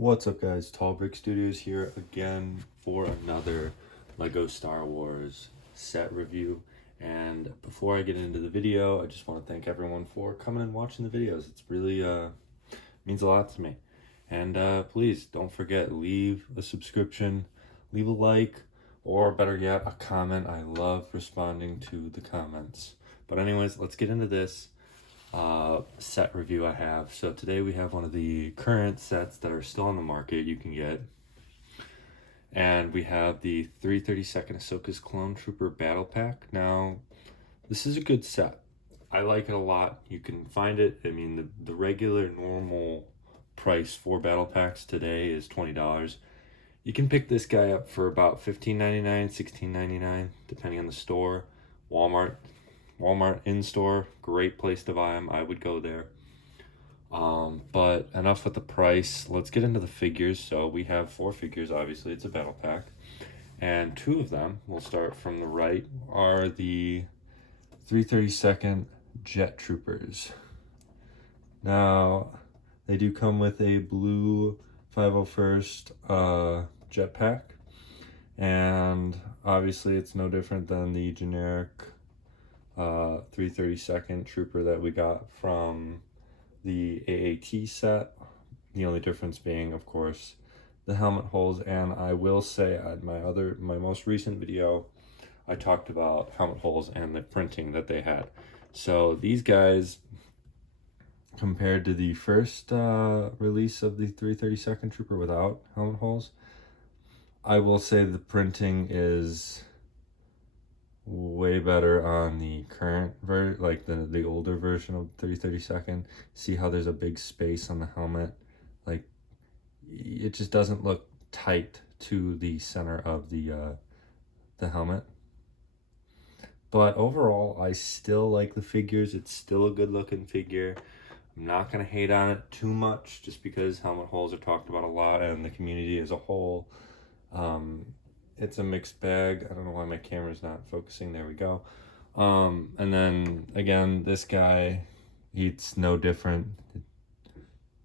What's up, guys? Tall Brick Studios here again for another Lego Star Wars set review. And before I get into the video, I just want to thank everyone for coming and watching the videos. It's really means a lot to me. And please don't forget, leave a subscription, leave a like, or better yet, a comment. I love responding to the comments. But anyways, let's get into this set review I have. So today we have one of the current sets that are still on the market you can get. And we have the 332nd Ahsoka's Clone Trooper Battle Pack. Now, this is a good set. I like it a lot. You can find it, I mean, the regular normal price for battle packs today is $20. You can pick this guy up for about $15.99, $16.99, depending on the store. Walmart in-store, great place to buy them. I would go there. But enough with the price. Let's get into the figures. So we have 4 figures, obviously. It's a battle pack. And 2 of them, we'll start from the right, are the 332nd Jet Troopers. Now, they do come with a blue 501st jetpack. And obviously it's no different than the generic 332nd Trooper that we got from the AAT set. The only difference being, of course, the helmet holes. And I will say, at my most recent video, I talked about helmet holes and the printing that they had. So these guys, compared to the first release of the 332nd Trooper without helmet holes, I will say the printing is way better on the current version, like the older version of 332nd. See how there's a big space on the helmet? Like, it just doesn't look tight to the center of the helmet. But overall, I still like the figures. It's still a good looking figure. I'm not gonna hate on it too much just because helmet holes are talked about a lot and the community as a whole. It's a mixed bag. I don't know why my camera's not focusing. There we go. And then again, this guy, he's no different.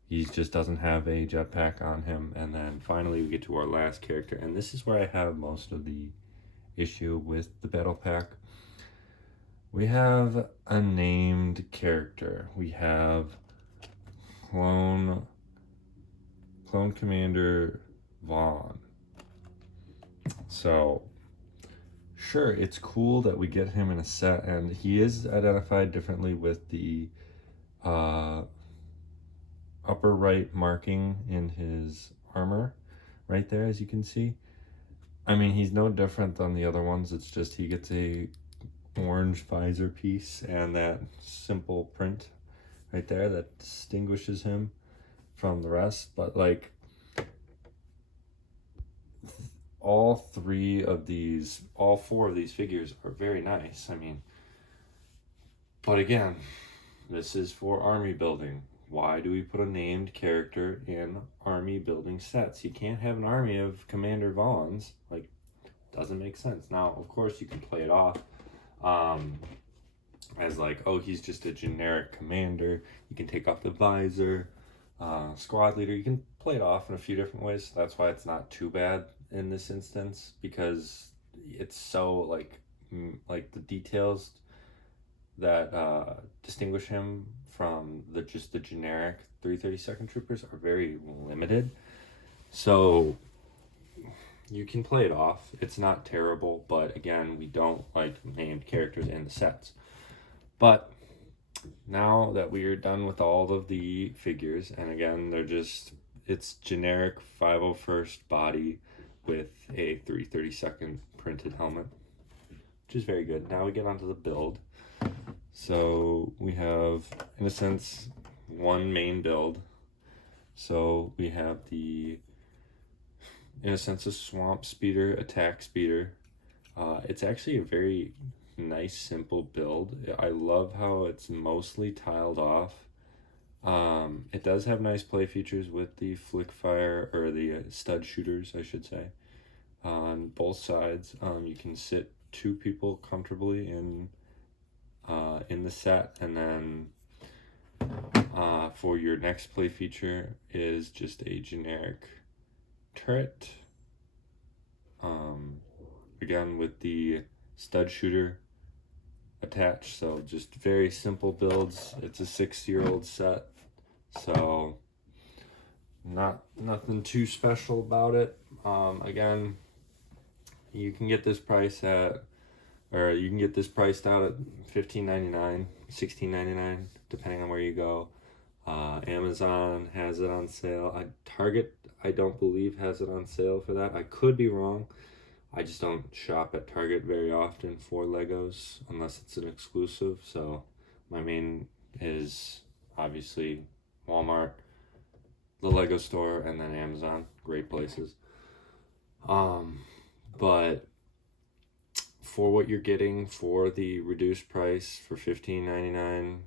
He just doesn't have a jetpack on him. And then finally we get to our last character, and this is where I have most of the issue with the battle pack. We have a named character. We have Clone Commander Vaughn. So, sure, it's cool that we get him in a set, and he is identified differently with the upper right marking in his armor right there, as you can see. I mean, he's no different than the other ones. It's just he gets a orange visor piece and that simple print right there that distinguishes him from the rest. But like, all 4 of these figures are very nice. I mean, but again, this is for army building. Why do we put a named character in army building sets? You can't have an army of Commander Vaughns. Like, doesn't make sense. Now, of course, you can play it off as like, oh, he's just a generic commander. You can take off the visor, squad leader. You can play it off in a few different ways. That's why it's not too bad in this instance, because it's so like the details that distinguish him from the generic 332nd Troopers are very limited. So you can play it off. It's not terrible, but again, we don't like named characters in the sets. But now that we are done with all of the figures, and again, it's generic 501st body with a 332nd printed helmet, which is very good. Now we get onto the build. So we have, in a sense, one main build. So we have the, in a sense, a swamp speeder, attack speeder. It's actually a very nice, simple build. I love how it's mostly tiled off. It does have nice play features with the flick fire, or the stud shooters, I should say, on both sides. You can sit 2 people comfortably in the set, and then For your next play feature is just a generic turret. Again, with the stud shooter attached, so just very simple builds. It's a 6-year-old set, so nothing too special about it. Again, you can get this price at, or you can get this priced out at $15.99, $16.99, depending on where you go. Amazon has it on sale. Target, I don't believe, has it on sale for that. I could be wrong. I just don't shop at Target very often for Legos unless it's an exclusive. So my main is obviously Walmart, the Lego store, and then Amazon. Great places. But for what you're getting for the reduced price for $15.99,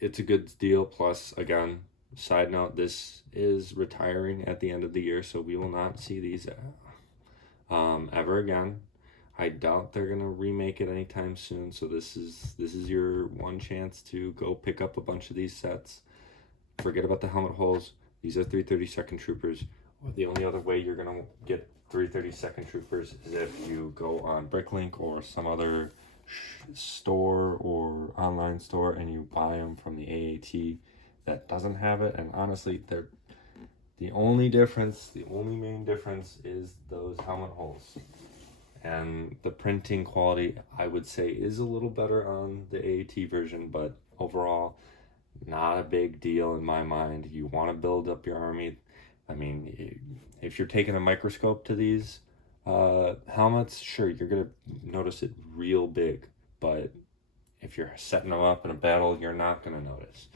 it's a good deal. Plus, again, side note, this is retiring at the end of the year, so we will not see these ever again. I doubt they're gonna remake it anytime soon, so this is your one chance to go pick up a bunch of these sets. Forget about the helmet holes. These are 332nd Troopers. The only other way you're gonna get 332nd Troopers is if you go on Bricklink or some other store or online store and you buy them from the AAT that doesn't have it. And honestly, they're the only main difference is those helmet holes, and the printing quality I would say is a little better on the AAT version, but overall not a big deal in my mind. You want to build up your army. I mean, if you're taking a microscope to these helmets, sure, you're gonna notice it real big, but if you're setting them up in a battle, you're not gonna notice.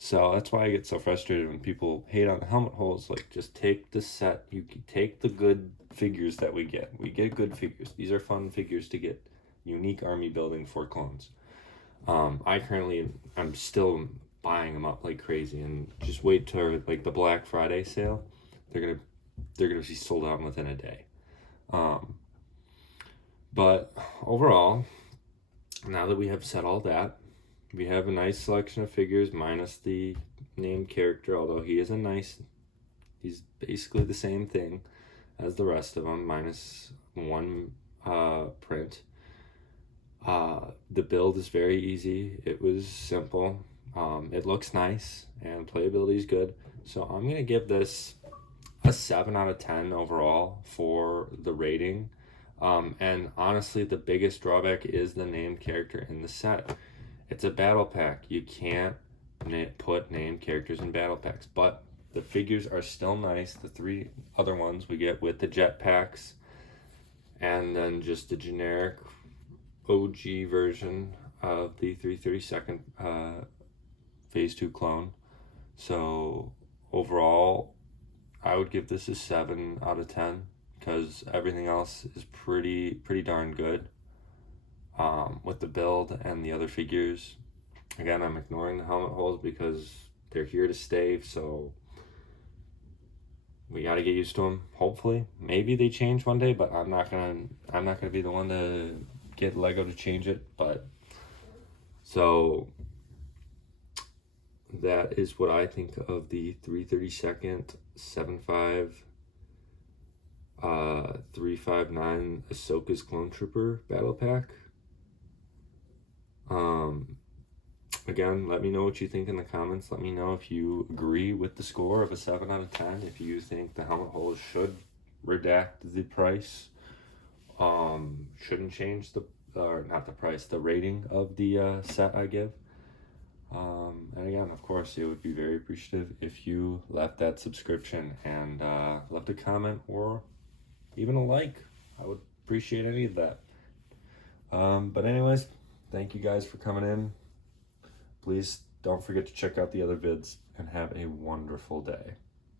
So that's why I get so frustrated when people hate on the helmet holes. Like, just take the set. You can take the good figures that we get. We get good figures. These are fun figures to get. Unique army building for clones. I'm still buying them up like crazy, and just wait till like the Black Friday sale. They're gonna be sold out within a day. But overall, now that we have said all that, we have a nice selection of figures minus the named character, although he's basically the same thing as the rest of them, minus one print. The build is very easy. It was simple. It looks nice, and playability is good. So I'm going to give this a 7 out of 10 overall for the rating. And honestly, the biggest drawback is the named character in the set. It's a battle pack. You can't put named characters in battle packs, but the figures are still nice. The 3 other ones we get with the jetpacks, and then just the generic OG version of the 332nd Phase 2 clone. So overall, I would give this a 7 out of 10 because everything else is pretty darn good. With the build and the other figures, again, I'm ignoring the helmet holes because they're here to stay, so we got to get used to them. Hopefully, maybe they change one day, but I'm not gonna be the one to get Lego to change it. But so that is what I think of the 332nd 7.5 359 Ahsoka's Clone Trooper Battle Pack. Again, let me know what you think in the comments. Let me know if you agree with the score of a 7 out of 10. If you think the helmet holes should redact the price, shouldn't change the rating of the set I give. And again, of course, it would be very appreciative if you left that subscription and left a comment or even a like. I would appreciate any of that. But anyways, thank you guys for coming in. Please don't forget to check out the other vids and have a wonderful day.